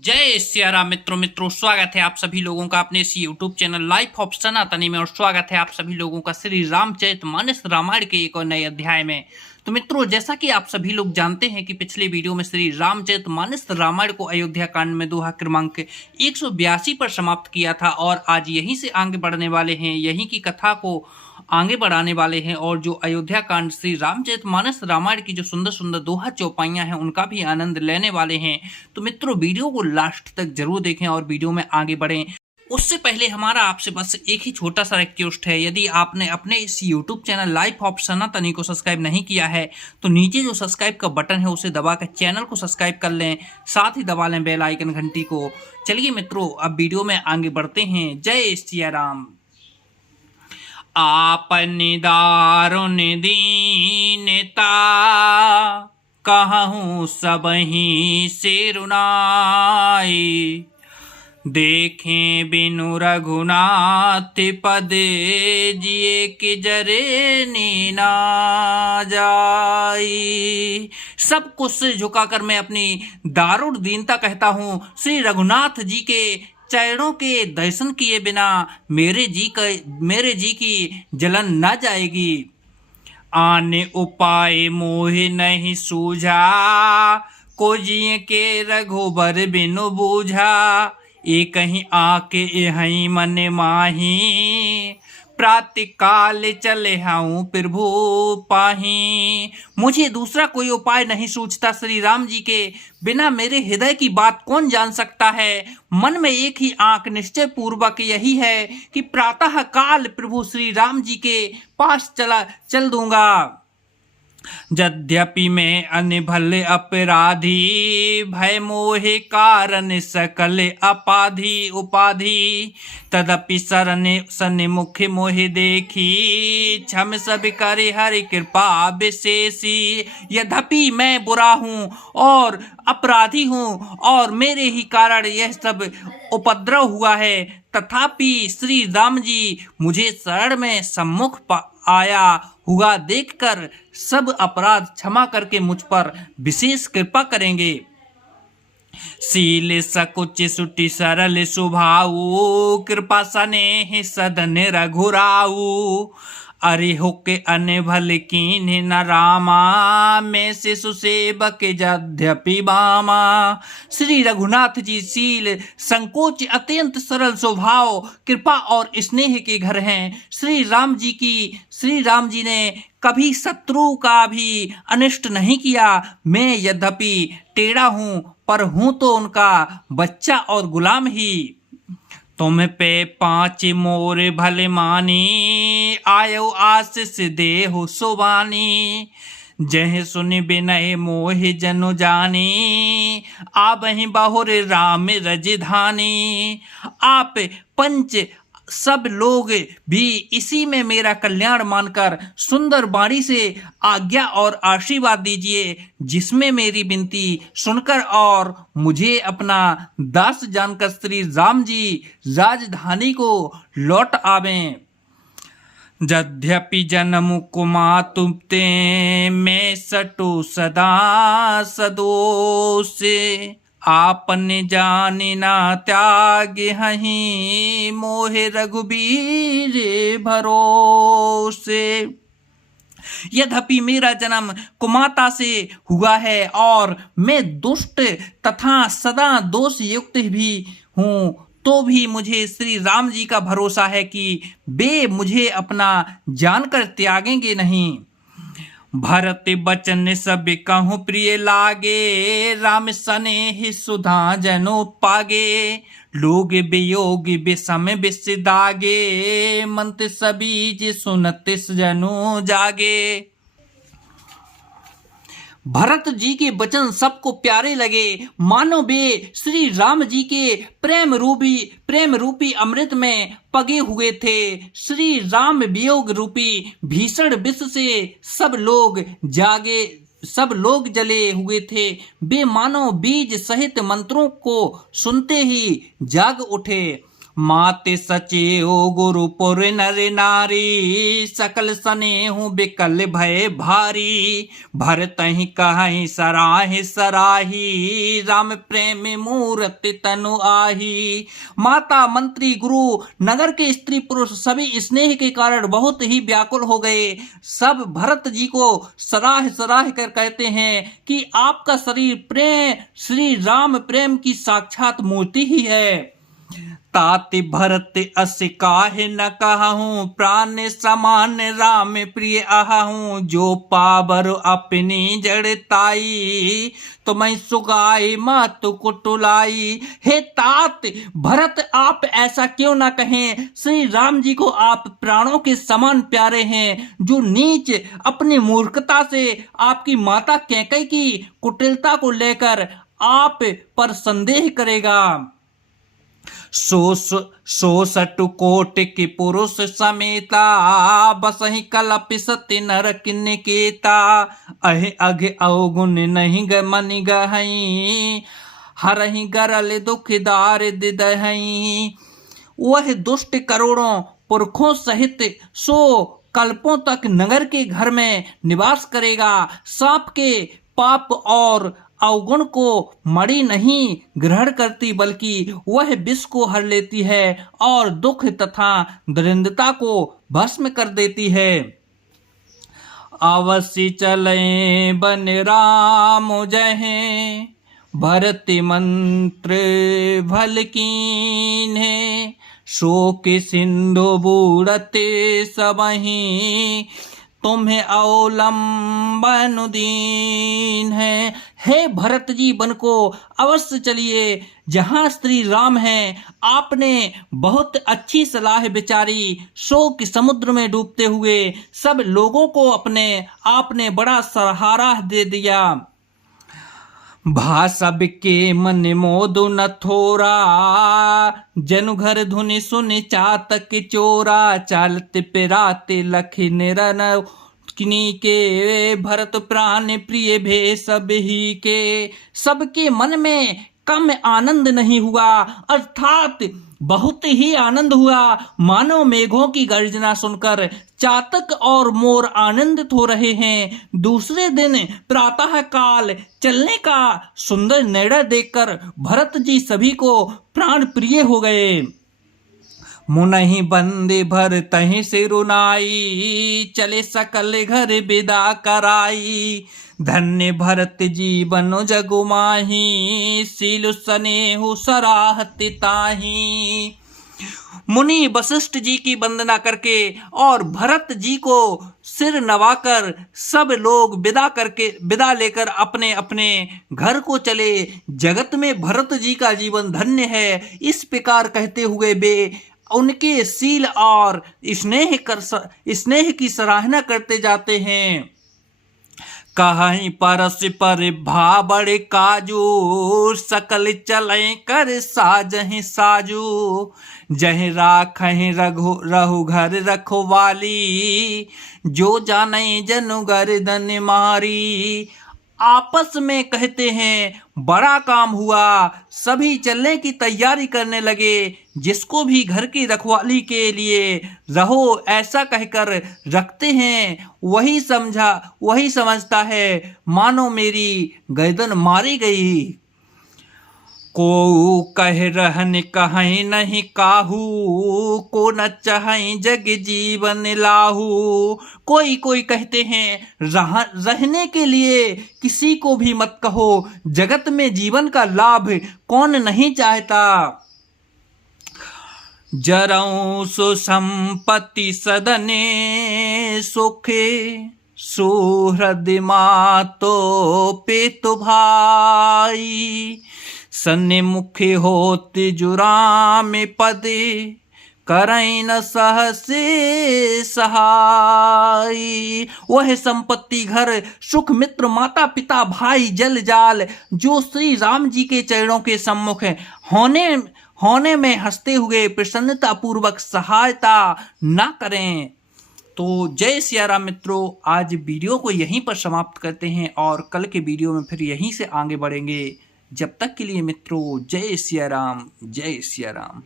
जय सिया राम। मित्रों स्वागत है आप सभी लोगों का अपने इस YouTube चैनल लाइफ ऑफ सनातनी में, और स्वागत है आप सभी लोगों का श्री रामचरितमानस रामायण के एक और नए अध्याय में। तो मित्रों, जैसा कि आप सभी लोग जानते हैं कि पिछले वीडियो में श्री रामचरितमानस रामायण को अयोध्या कांड में दोहा क्रमांक 182 पर समाप्त किया था, और आज यहीं से आगे बढ़ने वाले हैं, यहीं की कथा को आगे बढ़ाने वाले हैं, और जो अयोध्या कांड श्री रामचरितमानस रामायण की जो सुंदर सुंदर दोहा चौपाइयां हैं उनका भी आनंद लेने वाले हैं। तो मित्रों, वीडियो को लास्ट तक जरूर देखें और वीडियो में आगे बढ़ें। उससे पहले हमारा आपसे बस एक ही छोटा सा रिक्वेस्ट है, यदि आपने अपने इस YouTube चैनल लाइफ ऑफ सनातनी को सब्सक्राइब नहीं किया है तो नीचे जो सब्सक्राइब का बटन है उसे दबाकर चैनल को सब्सक्राइब कर लें, साथ ही दबा लें बेल आइकन घंटी को। चलिए मित्रों, अब वीडियो में आगे बढ़ते हैं। जय सिया राम। आपन दारुण दीनता कहूँ सबही सिरुनाई, देखें बिनु रघुनाथ पद जिए के जरे नीना जाई। सब कुछ सिर झुकाकर मैं अपनी दारुण दीनता कहता हूँ, श्री रघुनाथ जी के चरणों के दर्शन किए बिना मेरे जी की जलन न जाएगी। आने उपाय मोहि नहीं सूझा, को जिए के रघुबर बिनु बूझा। एक कहीं आके यहीं मन माही, प्रातःकाल चले हाऊं प्रभु पाही। मुझे दूसरा कोई उपाय नहीं सूझता श्री राम जी के बिना मेरे हृदय की बात कौन जान सकता है। मन में एक ही आंक निश्चय पूर्वक यही है कि प्रातः काल प्रभु श्री राम जी के पास चल दूंगा। यद्यपि मैं अनिभल अपराधी, भय मोहे कारण सकल उपाधि। तदपि शरण सन्मुख मोहि देखी, क्षम सब करे हरि कृपा विशेषी। यद्यपि मैं बुरा हूँ और अपराधी हूँ और मेरे ही कारण यह सब उपद्रव हुआ है, तथापि श्री राम जी मुझे शरण में सम्मुख आया हुआ देखकर सब अपराध क्षमा करके मुझ पर विशेष कृपा करेंगे। शील सकुच सुटि सरल स्वभाऊ, कृपा स्नेह सदन रघुराऊ। अरे होके अनभल कीन्ह न रामा, मैं शिशु सेवक यद्यपि बामा। श्री रघुनाथ जी शील संकोच अत्यंत सरल स्वभाव, कृपा और स्नेह के घर हैं। श्री राम जी ने कभी शत्रु का भी अनिष्ट नहीं किया। मैं यद्यपि टेढ़ा हूँ पर हूँ तो उनका बच्चा और गुलाम ही। तुम पे 5 मोर भले मानी, आयो आशीष देहु सुबानी। जह सुनि बिनय मोहि जनु जानी, आबहि बहुर राम रजधानी। आप पंच सब लोग भी इसी में मेरा कल्याण मानकर सुंदर वाणी से आज्ञा और आशीर्वाद दीजिए, जिसमें मेरी विनती सुनकर और मुझे अपना दास जानकर श्री राम जी राजधानी को लौट आवें। यद्यपि जन्म कुमातुते, मैं सटो सदा सदोष। आपन जानि ना त्याग हहीं, मोहे रघुबीर भरोसे। यद्यपि मेरा जन्म कुमाता से हुआ है और मैं दुष्ट तथा सदा दोष युक्त भी हूँ, तो भी मुझे श्री राम जी का भरोसा है कि वे मुझे अपना जानकर त्यागेंगे नहीं। भरत बचन सब कहूँ प्रिय लागे, राम स्नेह सुधा जनो पागे। लोग वियोग विषम विष दागे, मंत्र सबीज सुनत जनो जागे। भरत जी के वचन सबको प्यारे लगे, मानो वे श्री राम जी के प्रेम रूपी अमृत में पगे हुए थे। श्री राम वियोग रूपी भीषण विष से सब लोग जले हुए थे। वे मानो बीज सहित मंत्रों को सुनते ही जाग उठे। माते सचेओ गुरुपुर नर नारी, सकल स्नेहु बिकल भय भारी। भरतहि कहहि सराहि सराही, राम प्रेम मूर्ति तनु आही। माता, मंत्री, गुरु, नगर के स्त्री पुरुष सभी स्नेह के कारण बहुत ही व्याकुल हो गए। सब भरत जी को सराह सराह कर कहते हैं कि आपका शरीर प्रेम, श्री राम प्रेम की साक्षात मूर्ति ही है। ताति भरत अस काहे न कहूँ, प्राण समान राम प्रिय आहूँ। जो पावर अपनी जड़ताई, तो मैं सुगाई मातु कुटुलाई। हे तात भरत, आप ऐसा क्यों ना कहें, श्री राम जी को आप प्राणों के समान प्यारे हैं। जो नीच अपनी मूर्खता से आपकी माता कैकेयी की कुटिलता को लेकर आप पर संदेह करेगा। सो सटु कोट की पुरुष समेता, बसहि कलपिसति नर किन्निकेता। अहि अघ अवगुण नहीं मनि गहई, हरहि गरल दुखदार दिदहई। वह दुष्ट करोड़ों पुरखों सहित 100 कल्पों तक नगर के घर में निवास करेगा। सांप के पाप और अवगुण को मणि नहीं ग्रहण करती, बल्कि वह विष को हर लेती है और दुख तथा दरिद्रता को भस्म कर देती है। अवश्य चले बन राम जहें, भरत मंत्र भल कीन्हे। शोक सिंधु बूढ़ते सबहीं, तुम्हें अवलंबन दीन है। हे भरत जी, बन को अवश्य चलिए जहां श्री राम हैं। आपने बहुत अच्छी सलाह विचारी। शोक समुद्र में डूबते हुए सब लोगों को आपने बड़ा सहारा दे दिया। भा सबके मन मोदु न थोरा, जनु घर धुनि सुनि चातक चोरा। चालत पिराते लखि निरन किनी के, भरत प्राण प्रिय भे सब ही के। सबके मन में कम आनंद नहीं हुआ, अर्थात बहुत ही आनंद हुआ। मानो मेघों की गर्जना सुनकर चातक और मोर आनंदित हो रहे हैं। दूसरे दिन प्रातः काल चलने का सुंदर निर्णय देखकर भरत जी सभी को प्राण प्रिय हो गए। मुनहि बंदे भरतहि सिरुनाई, चले सकल घर विदा कराई। धन्य भरत जीवन जगु माही, सील स्नेहु सराहत ताही। मुनि वशिष्ठ जी की वंदना करके और भरत जी को सिर नवाकर सब लोग विदा लेकर अपने अपने घर को चले। जगत में भरत जी का जीवन धन्य है, इस प्रकार कहते हुए वे उनके शील और स्नेह की सराहना करते जाते हैं। कहीं परस पर भाबड़ काजू, सकल चले कर साजहि साजू। जहि राखहि रहु घर रखवाली, जो जाने जनु गर्दन मारी। आपस में कहते हैं बड़ा काम हुआ, सभी चलने की तैयारी करने लगे। जिसको भी घर की रखवाली के लिए रहो ऐसा कहकर रखते हैं, वही समझता है मानो मेरी गर्दन मारी गई। को कह रहन कहीं नहीं काहू, को न चाहे जग जीवन लाहू। कोई कहते हैं रहने के लिए किसी को भी मत कहो, जगत में जीवन का लाभ कौन नहीं चाहता। जरऊं सुसंपत्ति सदने सुखे, सुहृद मातो पेतु भाई। सन्मुखे होते जुराम पद, करई न सहसे सहाई। वह संपत्ति, घर, सुख, मित्र, माता पिता, भाई, जल जाल जो श्री राम जी के चरणों के सम्मुख होने में हंसते हुए प्रसन्नता पूर्वक सहायता न करें। तो जय सिया राम मित्रों, आज वीडियो को यहीं पर समाप्त करते हैं और कल के वीडियो में फिर यहीं से आगे बढ़ेंगे। जब तक के लिए मित्रों, जय सिया राम, जय सिया राम।